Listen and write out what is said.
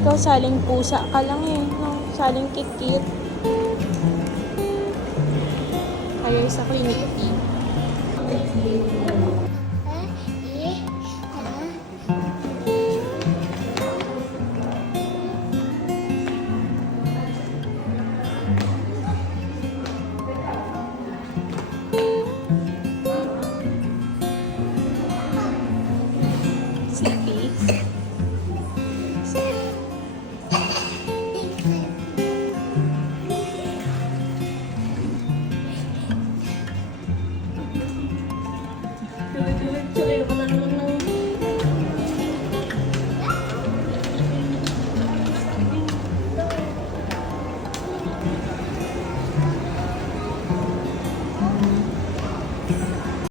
Ikaw saling pusa ka lang eh, no? Saling kikit. Kaya isa clinic fee.